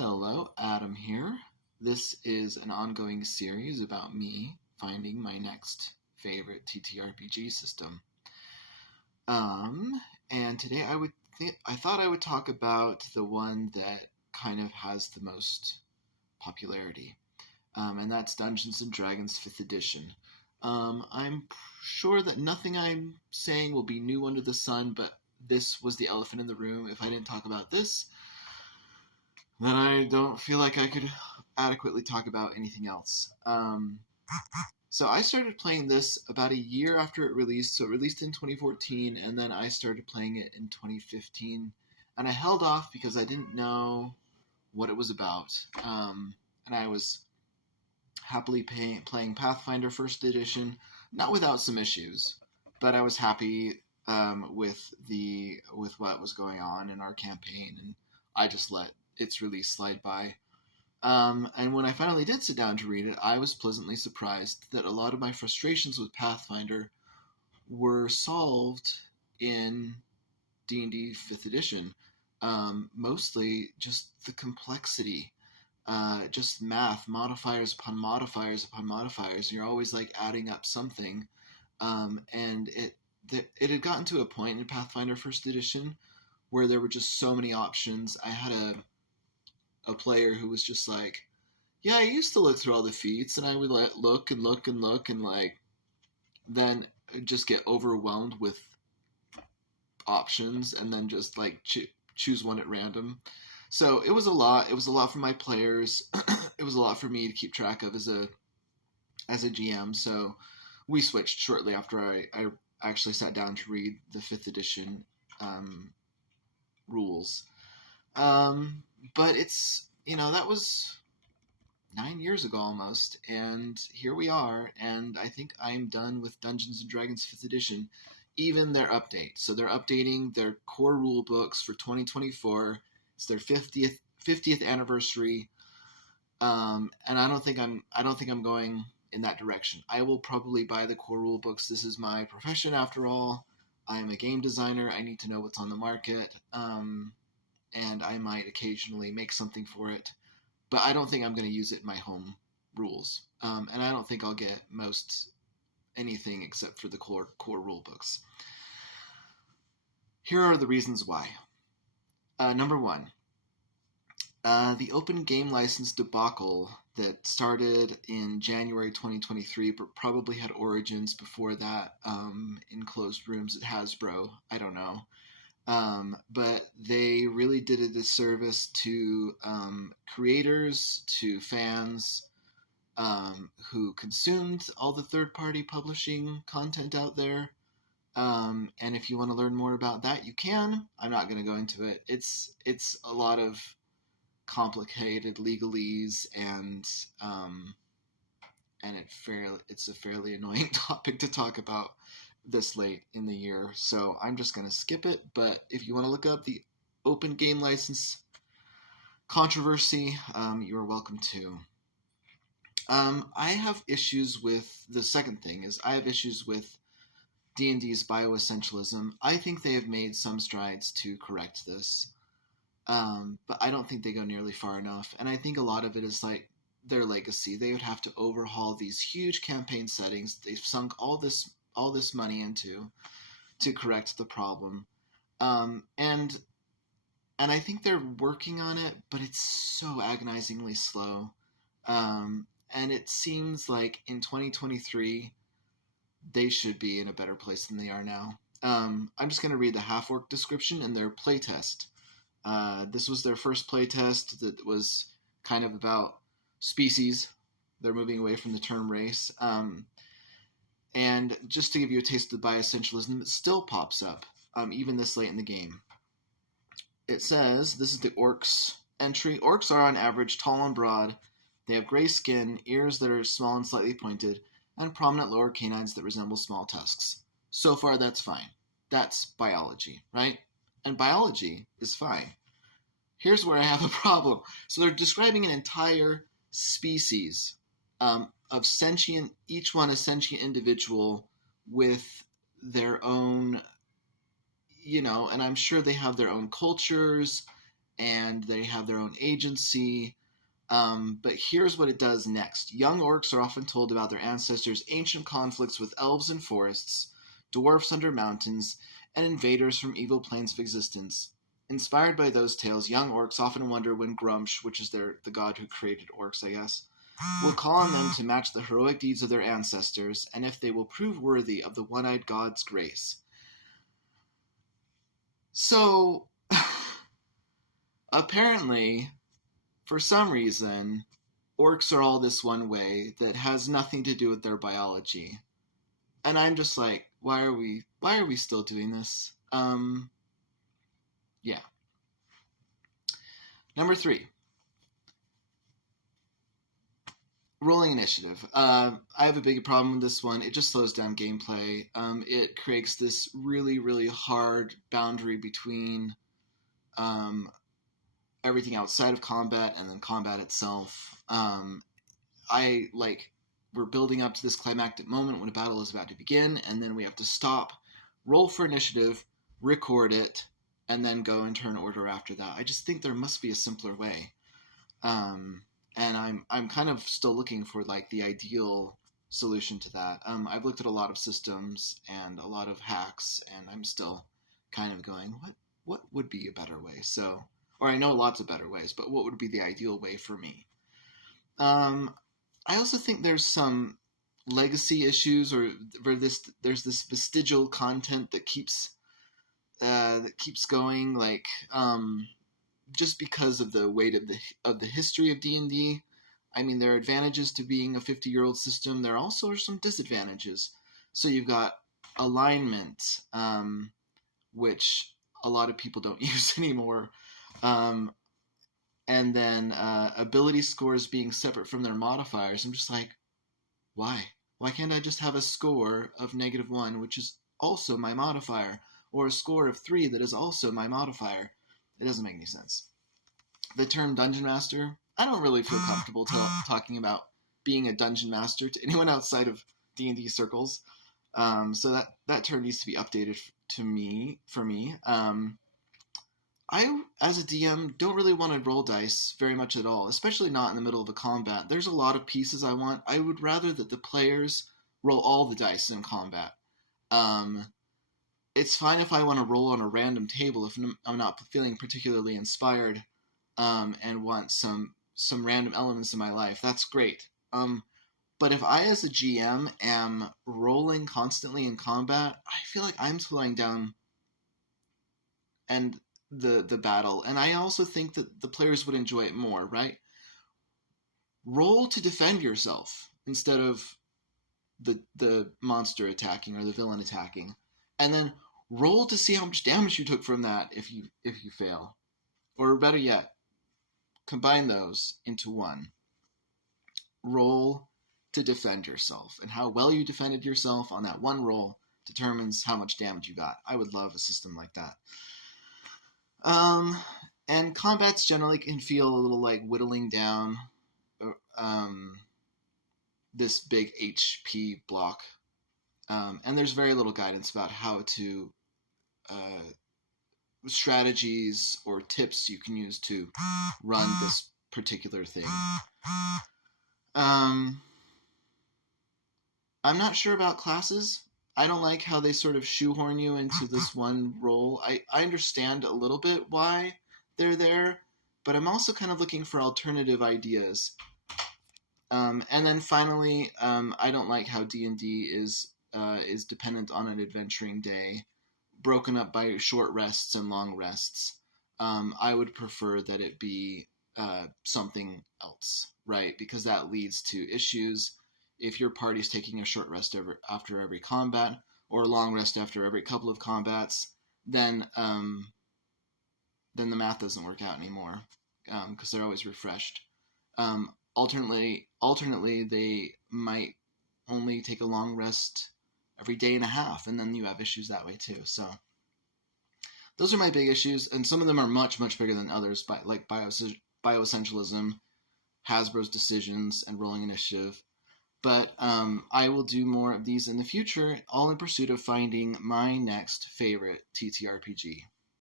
Hello, Adam here. This is an ongoing series about me finding my next favorite TTRPG system. Um, and today I thought I would talk about the one that kind of has the most popularity, and that's Dungeons and Dragons 5th Edition. I'm sure that nothing I'm saying will be new under the sun, but this was the elephant in the room. If I didn't talk about this, then I don't feel like I could adequately talk about anything else. So I started playing this about a year after it released. So it released in 2014, and then I started playing it in 2015. And I held off because I didn't know what it was about. And I was happily playing Pathfinder First Edition, not without some issues, but I was happy with what was going on in our campaign, and I just let its release slide by. And when I finally did sit down to read it, I was pleasantly surprised that a lot of my frustrations with Pathfinder were solved in D&D 5th Edition. Mostly just the complexity, just math, modifiers upon modifiers upon modifiers. You're always like adding up something, and it had gotten to a point in Pathfinder First Edition where there were just so many options. I had a player who was just like, yeah, I used to look through all the feats, and I would look and look and look, and like then just get overwhelmed with options, and then just like choose one at random. So it was a lot. It was a lot for my players. It was a lot for me to keep track of as a GM. So we switched shortly after I actually sat down to read the 5th edition rules. But it's, that was 9 years ago almost, and here we are, and I think I'm done with Dungeons and Dragons 5th edition, even their update. So they're updating their core rule books for 2024. It's their 50th anniversary, and I don't think I'm going in that direction. I will probably buy the core rule books. This is my profession after all. I'm a game designer. I need to know what's on the market, and I might occasionally make something for it, but I don't think I'm going to use it in my home rules, and I don't think I'll get most anything except for the core rule books. Here are the reasons why. Number one, the open game license debacle that started in January 2023, but probably had origins before that in closed rooms at Hasbro. I don't know. But they really did a disservice to creators, to fans who consumed all the third-party publishing content out there. And if you want to learn more about that, you can. I'm not going to go into it. It's a lot of complicated legalese, and it's a fairly annoying topic to talk about this late in the year, so I'm just going to skip it. But if you want to look up the open game license controversy, you're welcome to. I have issues with the second thing is I have issues with D&D's bioessentialism. I think they have made some strides to correct this, but I don't think they go nearly far enough, and I think a lot of it is like their legacy. They would have to overhaul these huge campaign settings they've sunk all this money into to correct the problem, and I think they're working on it, but it's so agonizingly slow, and it seems like in 2023 they should be in a better place than they are now. I'm just going to read the half-orc description and their playtest. This was their first playtest that was kind of about species. They're moving away from the term race. And just to give you a taste of the bioessentialism, it still pops up, even this late in the game. It says, this is the orcs entry. Orcs are on average tall and broad. They have gray skin, ears that are small and slightly pointed, and prominent lower canines that resemble small tusks. So far, that's fine. That's biology, right? And biology is fine. Here's where I have a problem. So they're describing an entire species of sentient, each one a sentient individual with their own, and I'm sure they have their own cultures and they have their own agency. But here's what it does next. Young orcs are often told about their ancestors' ancient conflicts with elves in forests, dwarfs under mountains, and invaders from evil planes of existence. Inspired by those tales, young orcs often wonder when Grumsh, which is the god who created orcs, I guess, will call on them to match the heroic deeds of their ancestors, and if they will prove worthy of the one-eyed god's grace. So, apparently, for some reason, orcs are all this one way that has nothing to do with their biology. And I'm just like, why are we still doing this? Yeah. Number 3. Rolling initiative. I have a big problem with this one. It just slows down gameplay. It creates this really, really hard boundary between everything outside of combat and then combat itself. We're building up to this climactic moment when a battle is about to begin, and then we have to stop, roll for initiative, record it, and then go in turn order after that. I just think there must be a simpler way. And I'm kind of still looking for like the ideal solution to that. I've looked at a lot of systems and a lot of hacks, and I'm still kind of going, what would be a better way? So, or I know lots of better ways, but what would be the ideal way for me? I also think there's some legacy issues, or there's this vestigial content that keeps going, like just because of the weight of the history of D&D. I mean, there are advantages to being a 50-year-old system. There also are some disadvantages. So you've got alignment, which a lot of people don't use anymore. And then ability scores being separate from their modifiers. I'm just like, why? Why can't I just have a score of -1, which is also my modifier, or a score of 3 that is also my modifier? It doesn't make any sense. The term Dungeon Master, I don't really feel comfortable talking about being a Dungeon Master to anyone outside of D&D circles. So that term needs to be updated for me. I, as a DM, don't really want to roll dice very much at all, especially not in the middle of a combat. There's a lot of pieces I want. I would rather that the players roll all the dice in combat. It's fine if I want to roll on a random table if I'm not feeling particularly inspired and want some random elements in my life. That's great. But if I, as a GM, am rolling constantly in combat, I feel like I'm slowing down and the battle, and I also think that the players would enjoy it more, right? Roll to defend yourself instead of the monster attacking or the villain attacking, and then roll to see how much damage you took from that if you fail, or better yet, combine those into one. Roll to defend yourself, and how well you defended yourself on that one roll determines how much damage you got. I would love a system like that. And combats generally can feel a little like whittling down this big HP block. And there's very little guidance about how to strategies or tips you can use to run this particular thing. I'm not sure about classes. I don't like how they sort of shoehorn you into this one role. I understand a little bit why they're there, but I'm also kind of looking for alternative ideas. And then finally, I don't like how D&D is dependent on an adventuring day, broken up by short rests and long rests. I would prefer that it be something else, right? Because that leads to issues. If your party's taking a short rest after every combat, or a long rest after every couple of combats, then the math doesn't work out anymore, because they're always refreshed. Alternately, they might only take a long rest every day and a half, and then you have issues that way too. So those are my big issues, and some of them are much, much bigger than others, like bioessentialism, Hasbro's decisions, and rolling initiative. But I will do more of these in the future, all in pursuit of finding my next favorite TTRPG.